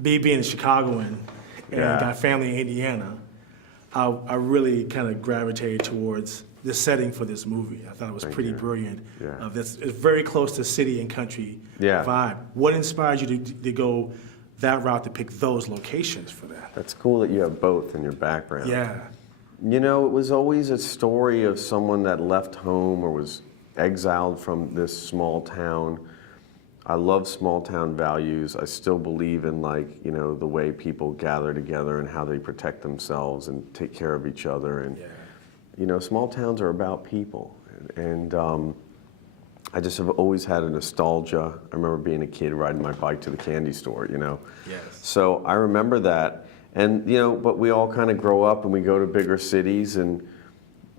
being a Chicagoan and got family in Indiana, I really kind of gravitated towards the setting for this movie. I thought it was pretty brilliant. Yeah. It's very close to city and country vibe. What inspired you to go that route to pick those locations for that? That's cool that you have both in your background. Yeah. You know, it was always a story of someone that left home or was exiled from this small town. I love small town values. I still believe in, like, you know, the way people gather together and how they protect themselves and take care of each other. And, you know, small towns are about people. And I just have always had a nostalgia. I remember being a kid riding my bike to the candy store, you know. Yes. So I remember that. And, you know, but we all kind of grow up and we go to bigger cities, and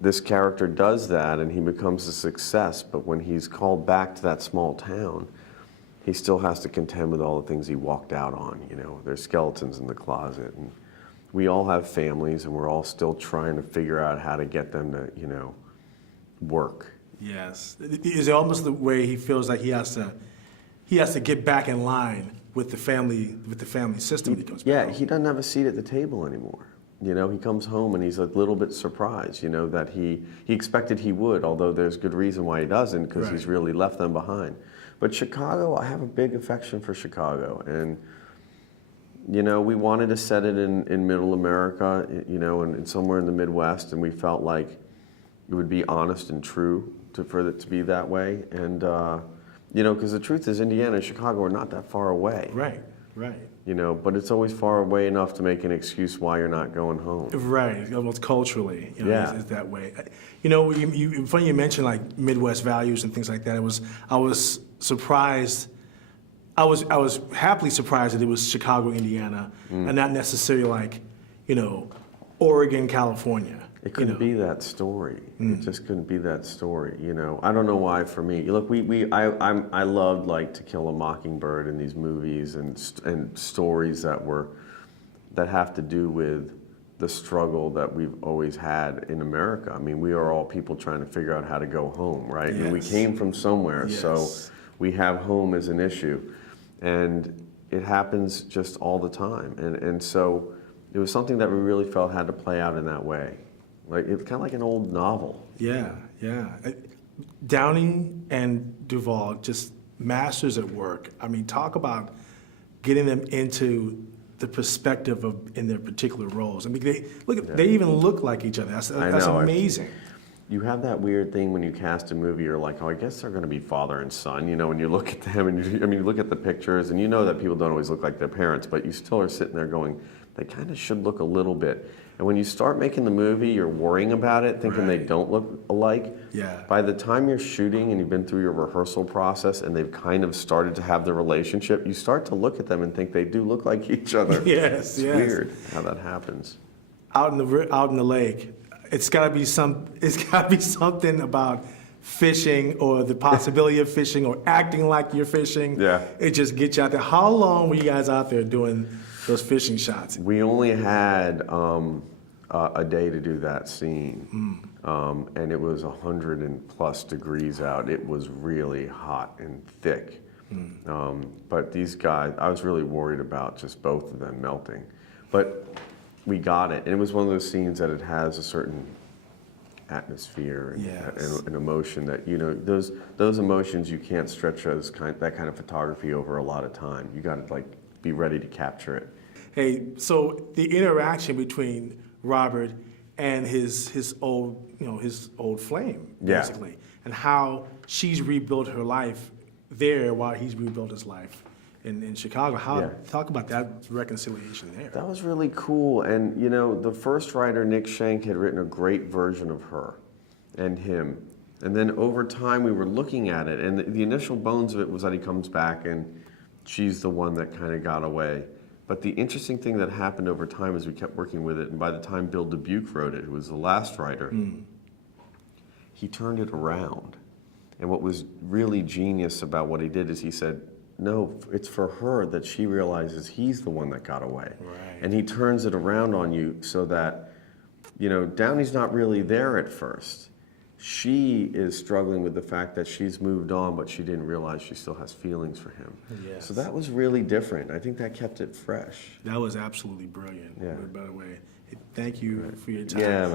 this character does that and he becomes a success. But when he's called back to that small town, he still has to contend with all the things he walked out on. You know, there's skeletons in the closet, and we all have families, and we're all still trying to figure out how to get them to, you know, work. Yes. Is it almost the way he feels like he has to get back in line with the family system when he comes back home? He doesn't have a seat at the table anymore. You know, he comes home and he's a little bit surprised, you know, that he expected he would, although there's good reason why he doesn't, because he's really left them behind. But Chicago, I have a big affection for Chicago. And, you know, we wanted to set it in middle America, you know, and somewhere in the Midwest, and we felt like it would be honest and true for it to be that way. And, you know, because the truth is Indiana and Chicago are not that far away. Right. You know, but it's always far away enough to make an excuse why you're not going home. Right, almost culturally, you know, it's that way. You know, funny you mentioned like Midwest values and things like that. I was surprised. I was happily surprised that it was Chicago, Indiana, and not necessarily like, you know, Oregon, California. It couldn't be that story. It just couldn't be that story. You know, I don't know why. For me, look, I loved like To Kill a Mockingbird and these movies and stories that have to do with the struggle that we've always had in America. I mean, we are all people trying to figure out how to go home, right? Yes. And we came from somewhere, so we have home as an issue, and it happens just all the time. And so it was something that we really felt had to play out in that way. Like, it's kind of like an old novel. Yeah. Downey and Duvall, just masters at work. I mean, talk about getting them into the perspective in their particular roles. I mean, they even look like each other. That's amazing. You have that weird thing when you cast a movie, you're like, oh, I guess they're going to be father and son, you know, when you look at them, and you look at the pictures, and you know that people don't always look like their parents, but you still are sitting there going, they kind of should look a little bit. And when you start making the movie, you're worrying about it, thinking they don't look alike. Yeah. By the time you're shooting and you've been through your rehearsal process and they've kind of started to have the relationship, you start to look at them and think they do look like each other. Yes. It's weird how that happens. Out in the lake, it's got to be something about fishing or the possibility of fishing or acting like you're fishing. Yeah. It just gets you out there. How long were you guys out there doing those fishing shots? We only had a day to do that scene, and it was 100+ degrees out. It was really hot and thick. But these guys, I was really worried about just both of them melting. But we got it, and it was one of those scenes that it has a certain atmosphere and emotion that, you know, those emotions you can't stretch that kind of photography over a lot of time. You got to like be ready to capture it. Hey, so the interaction between Robert and his old flame, basically, and how she's rebuilt her life there while he's rebuilt his life in Chicago. Talk about that reconciliation there. That was really cool. And, you know, the first writer, Nick Schenk, had written a great version of her and him. And then over time, we were looking at it, and the initial bones of it was that he comes back and she's the one that kind of got away. But the interesting thing that happened over time as we kept working with it, and by the time Bill Dubuque wrote it, who was the last writer, he turned it around. And what was really genius about what he did is he said, no, it's for her that she realizes he's the one that got away. Right. And he turns it around on you so that, you know, Downey's not really there at first. she is struggling with the fact that she's moved on, but she didn't realize she still has feelings for him. Yes. So that was really different. I think that kept it fresh. That was absolutely brilliant. Yeah. By the way, thank you for your time. Yeah, man.